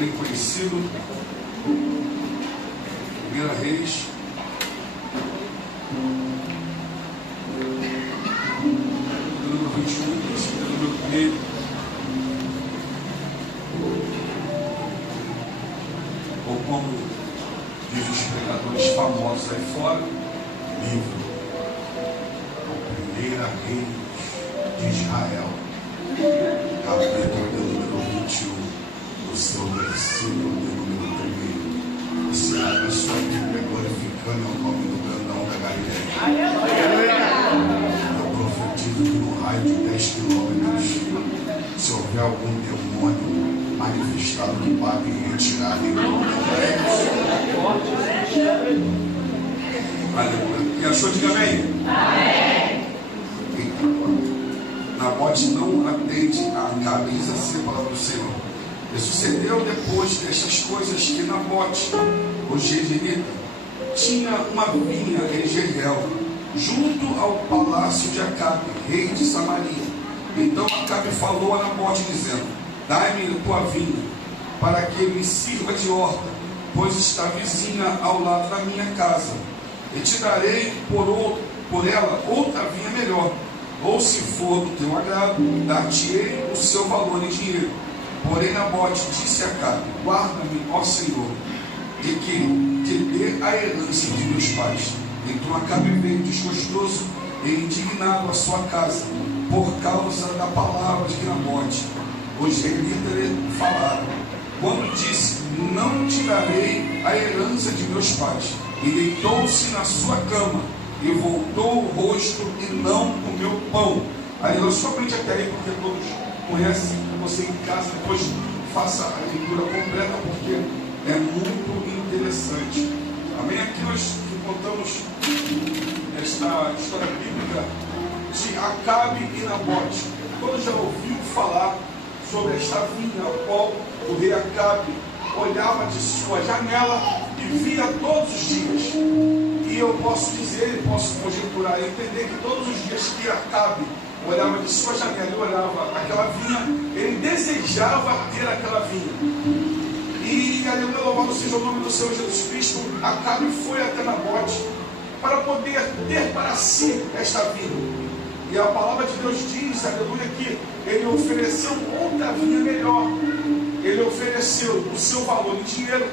bem conhecido. 1 Reis, número 21, versículo número 1. Ou como diz os pregadores famosos aí fora, livro 1 Reis de Israel, capítulo número 21, o seu versículo número 1. Você abre a sua Bíblia glorificando o nome do grandão da Galileia. Eu profetizo que no raio de 10 quilômetros, se houver algum demônio manifestado que bate em retirada em nome de Jesus. Aleluia. Quem achou, diga amém. Nabote não atende a Acabe, diz assim a palavra do Senhor. E sucedeu depois destas coisas que Nabote, o jezreelita, tinha uma vinha em Jezreel, junto ao palácio de Acabe, rei de Samaria. Então Acabe falou a Nabote, dizendo: dai-me a tua vinha, para que me sirva de horta, pois está vizinha ao lado da minha casa. E te darei por ela outra vinha melhor. Ou se for do teu agrado, dar-te-ei o seu valor em dinheiro. Porém Nabote disse a Acabe: guarda-me, ó Senhor, de que te dê a herança de meus pais. Então Acabe veio desgostoso e indignado à sua casa, por causa da palavra de Nabote, o israelita lhe falaram, quando disse: não te darei a herança de meus pais. E deitou-se na sua cama, e voltou o rosto e não comeu pão. Aí eu somente até aí, porque todos conhecem. Você em casa depois faça a leitura completa, porque é muito interessante. Amém? Aqui nós encontramos esta história bíblica de Acabe e Nabote. Todos já ouviu falar sobre esta vinha, a qual o rei Acabe olhava de sua janela e via todos os dias. E eu posso dizer, posso conjecturar e entender que todos os dias que Acabe olhava de sua janela e olhava aquela vinha, ele desejava ter aquela vinha. E aleluia, louvado seja o nome do Senhor Jesus Cristo, Acabe foi até Nabote para poder ter para si esta vinha. E a palavra de Deus diz, aleluia, que ele ofereceu outra vinha melhor. Ele ofereceu o seu valor em dinheiro.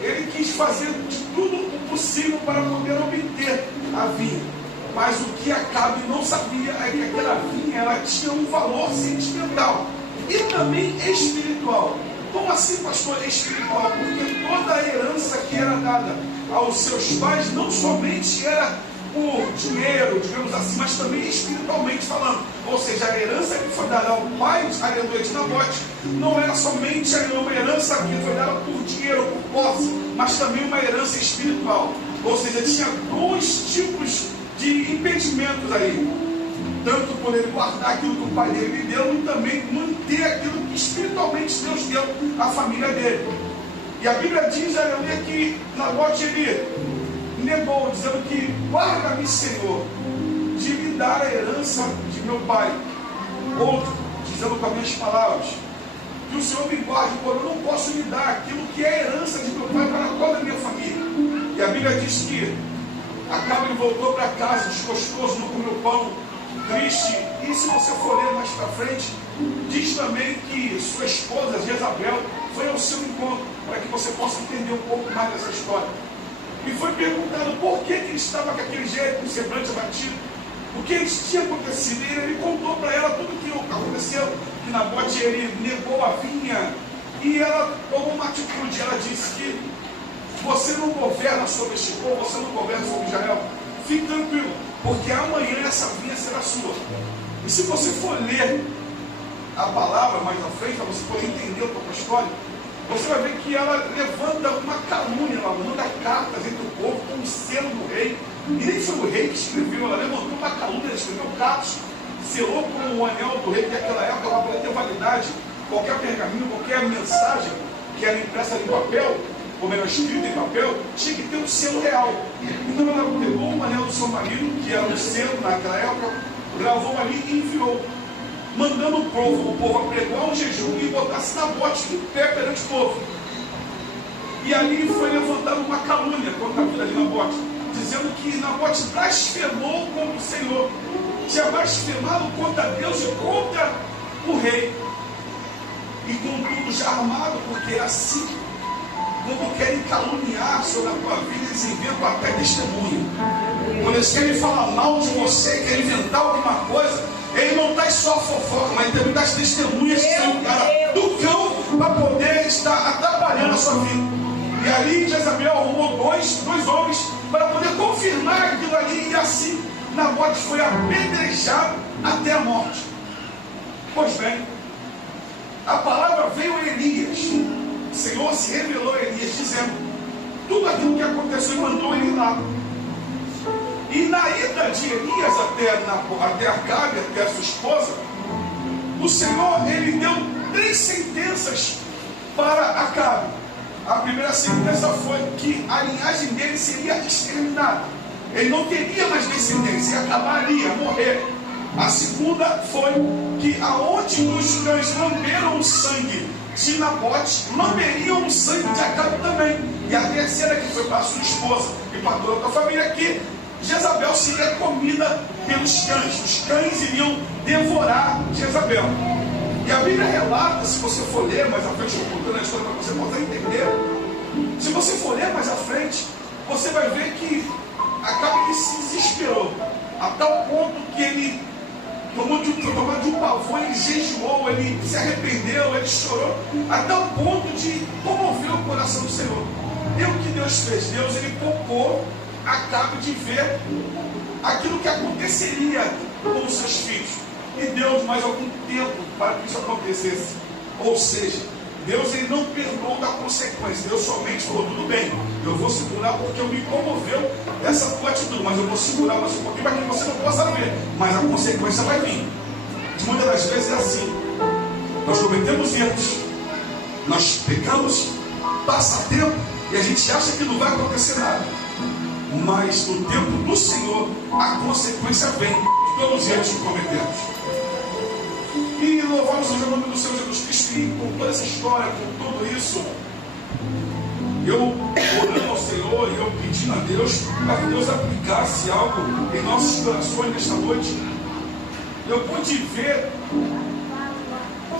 Ele quis fazer de tudo o possível para poder obter a vinha. Mas o que Acabe não sabia é que aquela vinha ela tinha um valor sentimental e também espiritual. Como assim, pastor, espiritual? Porque toda a herança que era dada aos seus pais não somente era por dinheiro, digamos assim, mas também espiritualmente falando. Ou seja, a herança que foi dada ao pai, aleluia, de Nabote, não era somente uma herança que foi dada por dinheiro, por posse, mas também uma herança espiritual. Ou seja, tinha dois tipos de impedimentos aí. Tanto por ele guardar aquilo que o pai dele lhe deu, e também manter aquilo que espiritualmente Deus deu à família dele. E a Bíblia diz, aleluia, que Nabote ele negou, dizendo que guarda-me, Senhor, de me dar a herança de meu pai. Outro, dizendo com as minhas palavras, que o Senhor me guarde, porque eu não posso lhe dar aquilo que é a herança de meu pai para toda a minha família. E a Bíblia diz que Acabe ele voltou para casa desgostoso, não comeu pão, triste. E se você for ler mais para frente, diz também que sua esposa Jezabel foi ao seu encontro, para que você possa entender um pouco mais dessa história. E foi perguntado por que ele estava com aquele jeito, com o semblante abatido, o que tinha acontecido. E ele contou para ela tudo o que aconteceu, que Nabote ele negou a vinha, e ela tomou uma atitude. Ela disse que você não governa sobre este povo, você não governa sobre Israel, fique tranquilo, porque amanhã essa vinha será sua. E se você for ler a palavra mais à frente, para você poder entender um pouco a história, você vai ver que ela levanta uma calúnia, ela manda cartas entre o povo com o selo do rei. E nem foi o rei que escreveu, ela levantou uma calúnia, ela escreveu cartas, selou com o anel do rei, que naquela época ela podia ter validade. Qualquer pergaminho, qualquer mensagem que era impressa em papel, ou melhor, escrita em papel, tinha que ter um selo real. Então ela pegou o anel do seu marido, que era um selo naquela época, gravou ali e enviou. mandando o povo apregoar um jejum e botasse Nabote em pé perante o povo. E ali foi levantada uma calúnia contra a vida de Nabote, dizendo que Nabote blasfemou contra o Senhor, tinha blasfemado contra Deus e contra o rei. E com tudo já armado, porque é assim, quando querem caluniar sobre a tua vida, eles inventam até testemunha. Quando eles querem falar mal de você, querem inventar alguma coisa, ele não traz só a fofoca, mas também das testemunhas que são do cão para poder estar atrapalhando a sua vida. E ali Jezabel arrumou dois homens para poder confirmar aquilo ali, e assim Nabote foi apedrejado até a morte. Pois bem, a palavra veio a Elias. O Senhor se revelou a Elias, dizendo tudo aquilo que aconteceu e mandou ele ir lá. E na ida de Elias até Acabe, até a sua esposa, o Senhor, ele deu 3 sentenças para Acabe. A primeira sentença foi que a linhagem dele seria exterminada. Ele não teria mais descendência, ia acabar ali, ia morrer. A segunda foi que aonde os cães lamberam o sangue de Nabote, lamberiam o sangue de Acabe também. E a terceira, que foi para a sua esposa e para toda a família, que Jezabel seria comida pelos cães. Os cães iriam devorar Jezabel. E a Bíblia relata, se você for ler mais à frente, eu estou contando a história para você poder entender. Se você for ler mais à frente, você vai ver que Acabe se desesperou, a tal ponto que ele tomou de um pavor, ele jejuou, ele se arrependeu, ele chorou, a tal ponto de comover o coração do Senhor. E o que Deus fez? Deus, ele poupou Acabe de ver aquilo que aconteceria com os seus filhos, e deu mais algum tempo para que isso acontecesse. Ou seja, Deus, ele não perdoou da consequência. Deus somente falou, tudo bem, eu vou segurar porque me comoveu essa tua atitude, mas eu vou segurar mais um pouquinho para que você não possa ver, mas a consequência vai vir. Muitas das vezes é assim, nós cometemos erros, nós pecamos, passa tempo e a gente acha que não vai acontecer nada, mas no tempo do Senhor a consequência vem de todos os erros que cometemos. E louvamos o nome do Senhor Jesus Cristo. E com toda essa história, com tudo isso, eu orando ao Senhor e eu pedindo a Deus para que Deus aplicasse algo em nossos corações nesta noite, eu pude ver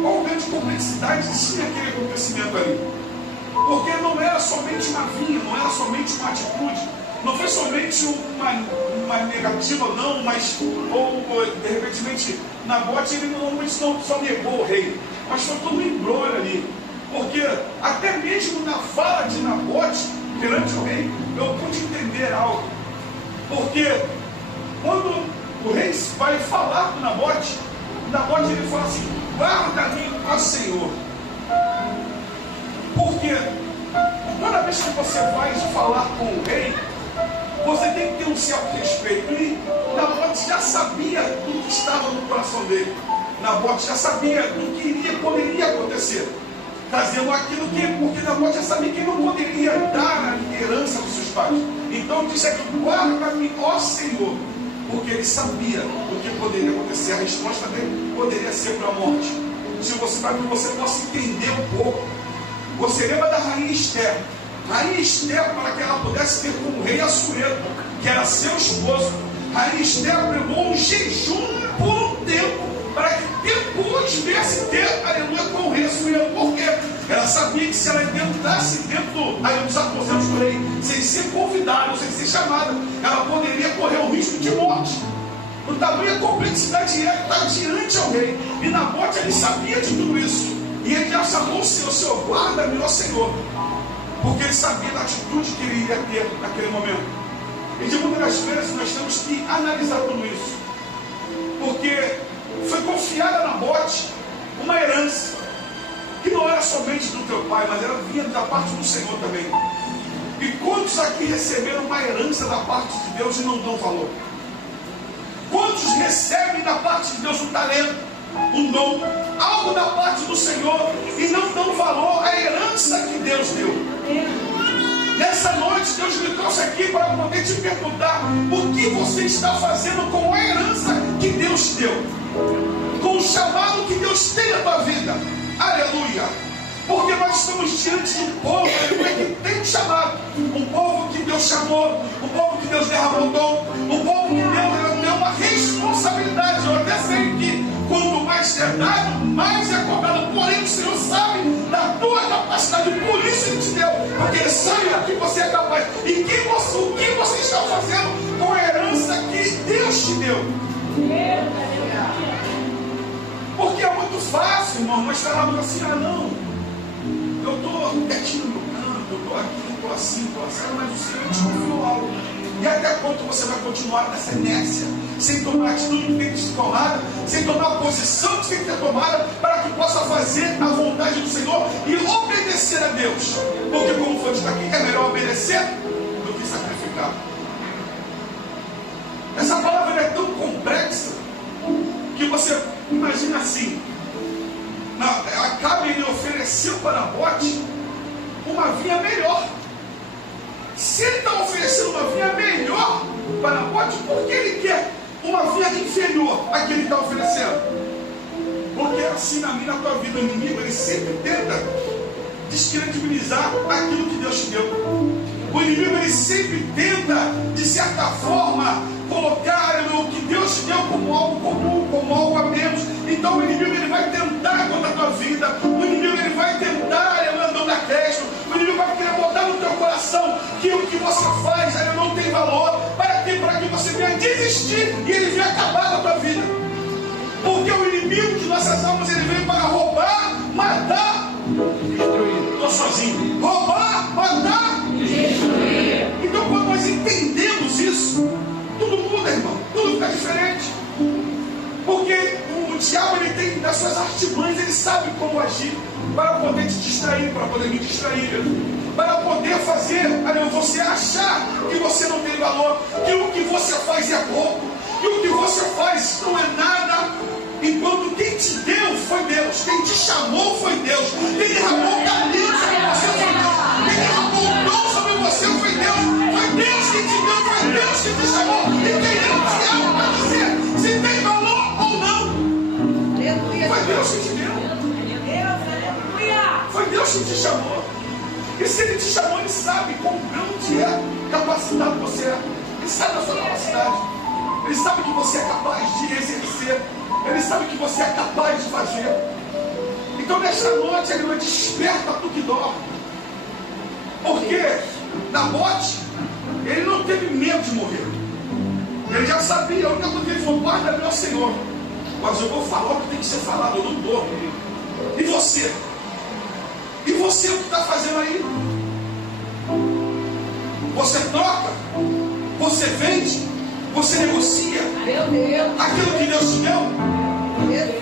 qual grande complexidade tinha aquele acontecimento ali. Porque não era somente uma vinha, não era somente uma atitude, não foi somente uma negativa, não, mas, ou de repente, Nabote, ele não só negou o rei, mas foi todo um embrolho ali. Porque até mesmo na fala de Nabote perante o rei, eu pude entender algo. Porque quando o rei vai falar com Nabote, ele fala assim, guarda-me, ó Senhor. Porque toda vez que você vai falar com o rei, você tem que ter um certo respeito. E Nabote já sabia do que estava no coração dele. Nabote já sabia do que poderia acontecer, trazendo aquilo que, porque Nabote já sabia que não poderia dar a herança dos seus pais. Então disse aqui, guarda-me, ó Senhor, porque ele sabia o que poderia acontecer. A resposta dele poderia ser para a morte. Se você, para que você possa entender um pouco, você lembra da rainha Esther? Rainha Esther, para que ela pudesse ter como rei Assuero, que era seu esposo, Rainha Esther pregou um jejum por um tempo, para que depois viesse ter, aleluia, com o rei Assuero. Por quê? Ela sabia que se ela entrasse dentro dos aposentos do rei, sem ser convidada, ou sem ser chamada, ela poderia correr o risco de morte. O tamanho da complexidade era estar diante ao rei. E Nabote, ele sabia de tudo isso. E ele já chamou o Senhor, guarda-me, ó Senhor. Porque ele sabia da atitude que ele iria ter naquele momento. E de muitas das vezes nós temos que analisar tudo isso. Porque foi confiada a Nabote uma herança, que não era somente do teu pai, mas era vinha da parte do Senhor também. E quantos aqui receberam uma herança da parte de Deus e não dão valor? Quantos recebem da parte de Deus um talento, um dom, algo da parte do Senhor e não dão valor à herança que Deus deu? Nessa noite Deus me trouxe aqui para poder te perguntar o que você está fazendo com a herança que Deus deu, com os chamado que Deus tem na tua vida. Aleluia. Porque nós estamos diante de um povo que tem chamado. Um povo que Deus chamou. Um povo que Deus derramou dom. Um povo que Deus deu uma responsabilidade. Eu até sei que quanto mais é dado, mais é cobrado. Porém, o Senhor sabe da tua capacidade. Por isso Ele te deu. Porque Ele sabe do que você é capaz. E o que você está fazendo com a herança que Deus te deu. Porque é muito fácil, irmão, nós falamos assim, não, eu estou quietinho no meu canto, eu estou aqui, estou assim, mas o Senhor te confiou algo. E até quando você vai continuar nessa inércia, sem tomar a atitude que tem que ser tomada, sem tomar a posição que tem que ser tomada, para que possa fazer a vontade do Senhor e obedecer a Deus. Porque como foi dito aqui, é melhor obedecer do que sacrificar. Essa palavra é tão complexa que você imagina assim. Acabe ele ofereceu para Nabote uma vinha melhor. Se ele está oferecendo uma vinha melhor para Nabote, por que ele quer uma vinha inferior à que ele está oferecendo? Porque assim na minha, na tua vida, o inimigo ele sempre tenta descredibilizar aquilo que Deus te deu. O inimigo ele sempre tenta, de certa forma, colocar o que Deus te deu como algo comum, como algo a menos. Então o inimigo ele vai tentar contra a tua vida. O inimigo ele vai tentar, não dar crédito. O inimigo vai querer botar no teu coração que o que você faz não tem valor. Para que você venha desistir e ele venha acabar com a tua vida. Porque o inimigo de nossas almas ele veio para roubar, matar, destruir. Estou sozinho. Roubar, matar, destruir. Então quando nós entendemos isso, tudo muda, irmão. Tudo fica diferente. Porque o diabo ele tem nas suas artimanhas, ele sabe como agir para poder te distrair, para poder me distrair, para poder fazer você achar que você não tem valor, que o que você faz é pouco, que o que você faz não é nada, enquanto quem te deu foi Deus, quem te chamou foi Deus, quem derramou o caminho sobre você foi Deus, quem derramou o dom sobre você foi Deus que te deu, foi Deus que te chamou, e quem não te ama para dizer se tem valor ou não. Foi Deus que te deu. Foi Deus que te chamou. E se Ele te chamou, Ele sabe quão grande é capacitado você é. Ele sabe da sua capacidade. Ele sabe que você é capaz de exercer. Ele sabe que você é capaz de fazer. Então nesta noite Ele desperta tu que dorme. Porque Nabote, ele não teve medo de morrer. Ele já sabia, a única coisa que ele falou, guarda meu Senhor. Mas eu vou falar o que tem que ser falado, eu não estou. E você? E você o que está fazendo aí? Você troca? Você vende? Você negocia? Aquilo que Deus te deu?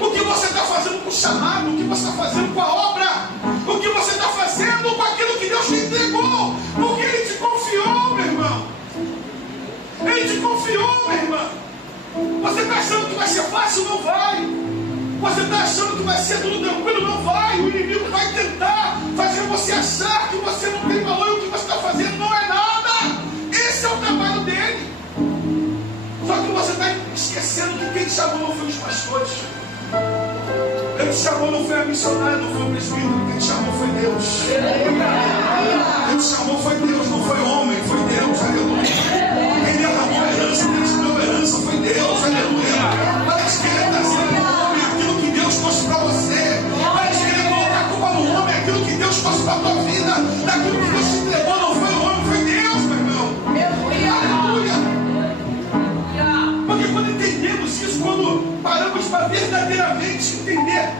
O que você está fazendo com o chamado? O que você está fazendo com a obra? O que você está fazendo com aquilo que Deus te entregou? Porque Ele te confiou, meu irmão. Ele te confiou, minha irmã. Você está achando que vai ser fácil? Não vai. Você está achando que vai ser tudo tranquilo? Não vai. O inimigo vai tentar fazer você achar que você não tem valor e o que você está fazendo não é nada. Esse é o trabalho dele. Só que você está esquecendo que quem te chamou não foi os pastores. Quem te chamou não foi a missionária, não foi o presbítero. Quem te chamou foi Deus. Quem te chamou foi Deus, não foi homem, foi Deus. Aleluia. Quem derramou a herança, quem te deu a herança foi Deus. Aleluia. Para de querer trazer no homem aquilo que Deus trouxe para você. Para de querer colocar a culpa no homem aquilo que Deus trouxe para a tua vida. Daquilo que Deus te entregou não foi o homem, foi Deus, meu irmão. Aleluia. Porque quando entendemos isso, quando paramos para verdadeiramente entender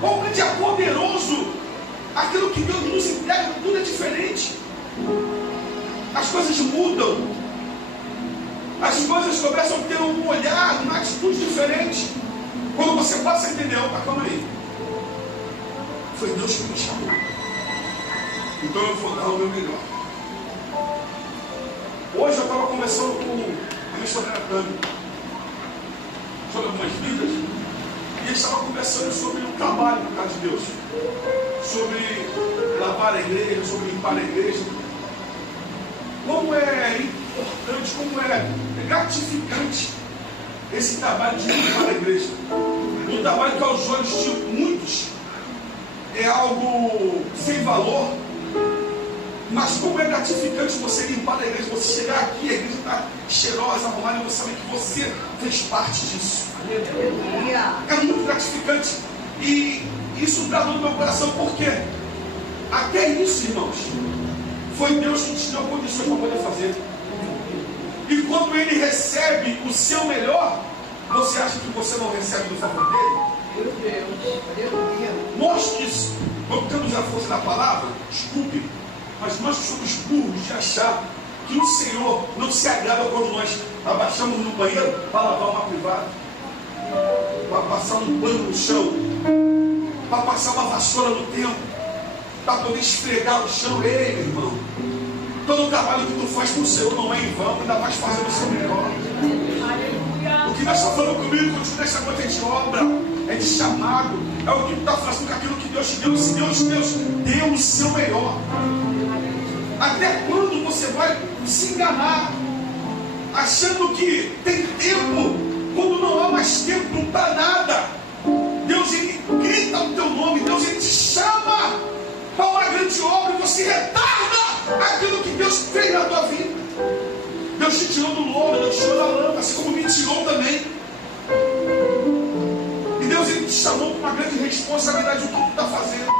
quão grande é poderoso aquilo que Deus nos entrega, tudo é diferente. As coisas mudam. As coisas começam a ter um olhar, uma atitude diferente. Quando você passa a entender, opa, calma aí. Foi Deus que me chamou. Então eu vou dar o meu melhor. Hoje eu estava conversando com a missionária Tânia sobre algumas vidas. E eles estavam conversando sobre o trabalho do casa de Deus. Sobre lavar a igreja, sobre limpar a igreja. Como é importante, como é gratificante esse trabalho de limpar a igreja. Um trabalho que aos olhos de muitos é algo sem valor, mas como é gratificante você limpar a igreja, você chegar aqui, a igreja está cheirosa, arrumada, e você saber que você fez parte disso. É muito gratificante. E isso traz no meu coração, porque até isso, irmãos, foi Deus que te deu condições para poder fazer. E quando Ele recebe o seu melhor, você acha que você não recebe do favor dele? Meu Deus. Nós que temos a força da palavra, desculpe, mas nós que somos burros de achar que o Senhor não se agrada quando nós abaixamos no banheiro para lavar uma privada, para passar um pano no chão, para passar uma vassoura no templo, para poder esfregar o chão. Ei, meu irmão, todo o trabalho que tu faz para o Senhor não é em vão, ainda mais fazendo o seu melhor. O que nós estamos falando comigo, continua nessa noite, é de obra, é de chamado, é o que tu está fazendo com aquilo que Deus te deu. Se Deus deu o seu melhor, até quando você vai se enganar, achando que tem tempo, quando não há mais tempo para nada? Deus, Ele grita o teu nome, Deus, Ele te chama para uma grande obra e você retarda aquilo que Deus fez na tua vida. Deus te tirou do lodo, Deus te tirou da lama, assim como me tirou também. E Deus, Ele te chamou para uma grande responsabilidade do que tu está fazendo.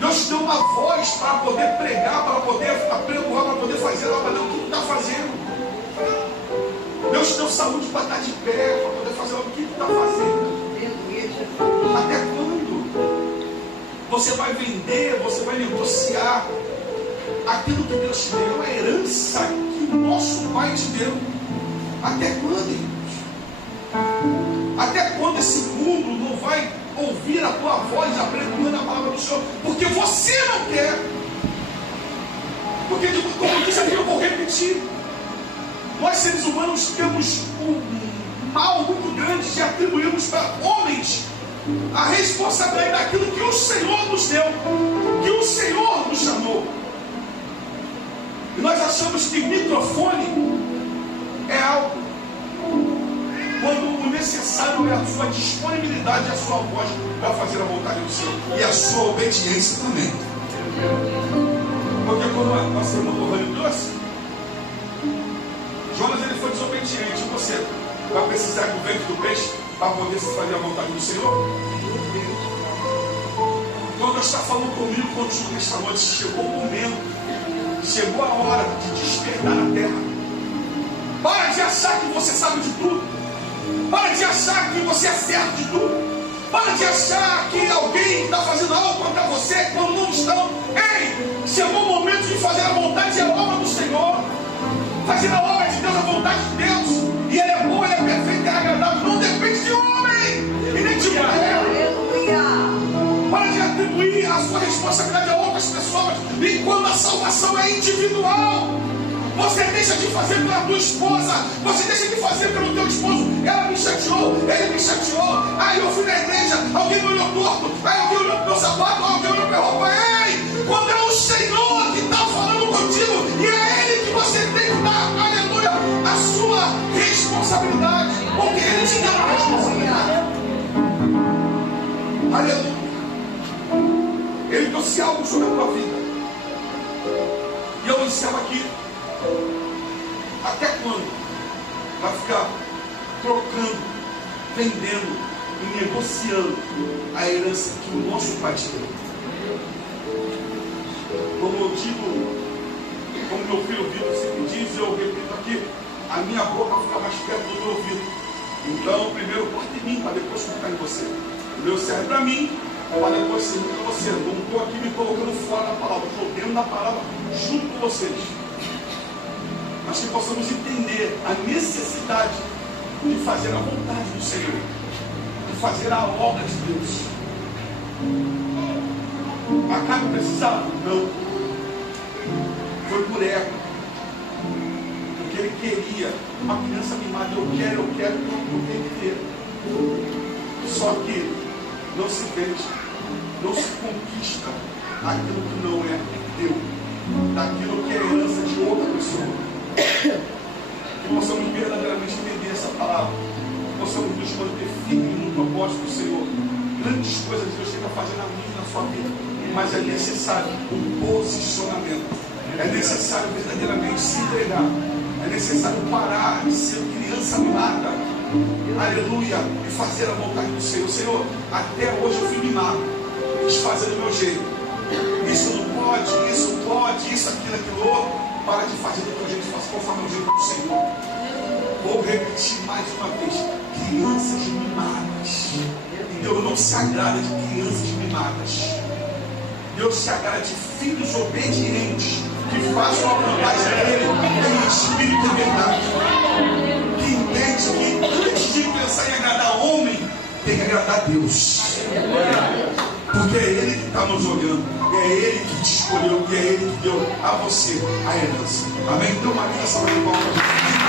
Deus te deu uma voz para poder pregar, para poder apregoar, para poder fazer a obra do que tu está fazendo. Deus te deu saúde para estar de pé, para poder fazer o que tu está fazendo. Até quando você vai vender, você vai negociar aquilo que Deus te deu, a herança que o nosso Pai te deu? Até quando, irmãos? Até quando esse mundo não vai ouvir a tua voz apregoando a palavra do Senhor? Porque você não quer. Porque, como disse aqui, eu vou repetir. Nós, seres humanos, temos um mal muito grande de atribuirmos para homens a responsabilidade daquilo que o Senhor nos deu, que o Senhor nos chamou. E nós achamos que microfone é algo, quando o necessário é a sua disponibilidade, a sua voz para fazer a vontade do Senhor e a sua obediência também. Porque quando a nossa irmã Lohane trouxe, Jonas, ele foi desobediente. Você vai precisar do vento do peixe para poder se fazer a vontade do Senhor? Quando Deus está falando comigo, contigo nesta noite, chegou o momento, chegou a hora de despertar na terra. Para de achar que você sabe de tudo. Para de achar que você é certo de tudo. Para de achar que alguém está fazendo algo contra você quando não estão. Ei, chegou o momento de fazer a vontade e a obra do Senhor. Fazer a obra de Deus, a vontade de Deus. E Ele é bom, Ele é perfeito, Ele é agradável. Não depende de homem e nem de mulher. Para de atribuir a sua responsabilidade a outras pessoas. E quando a salvação é individual, você deixa de fazer pela tua esposa, você deixa de fazer pelo teu esposo. Ela me chateou, ele me chateou. Aí eu fui na igreja, alguém me olhou torto, aí alguém olhou pro meu sapato, alguém olhou pra minha roupa. Ei, quando é o Senhor que está falando contigo, e é Ele que você tem que dar, aleluia, a sua responsabilidade, porque Ele te deu a responsabilidade. Aleluia. Ele trouxe algo sobre a tua vida. E eu encerro aqui. Até quando vai ficar trocando, vendendo e negociando a herança que o nosso Pai te deu? Como eu digo, como meu filho Vitor sempre diz, eu repito aqui, a minha boca fica mais perto do meu ouvido. Então, primeiro corta em mim, para depois cortar em você. O meu serve para mim, para depois servir para você. Não estou aqui me colocando fora da palavra, estou dentro da palavra junto com vocês. Mas que possamos entender a necessidade de fazer a vontade do Senhor, de fazer a obra de Deus. Acabe precisava? Não. Foi por ego. Porque ele queria uma criança mimada. Eu quero, então eu tenho que ter. Só que não se vende, não se conquista aquilo que não é teu, daquilo que é herança de outra pessoa. Que possamos verdadeiramente entender essa palavra. Que possamos nos manter firmes no propósito do Senhor. Grandes coisas Deus está fazendo na minha e na sua vida. Mas é necessário um posicionamento. É necessário verdadeiramente se entregar. É necessário parar de ser criança mimada. Aleluia. E fazer a vontade do Senhor. Senhor, até hoje eu fui mimado. Quis fazer do meu jeito. Isso não pode, isso, aquilo outro. Para de fazer do teu jeito, faça conforme o jeito do Senhor. Vou repetir mais uma vez. Crianças mimadas. E Deus não se agrada de crianças mimadas. Deus se agrada de filhos obedientes, que façam a vontade dele em espírito e verdade. Que entende que antes de pensar em agradar homem, tem que agradar a Deus. Porque é Ele que está nos olhando, é Ele que te escolheu, e é Ele que deu a você a herança. Amém? Então, uma vida salva de palmas.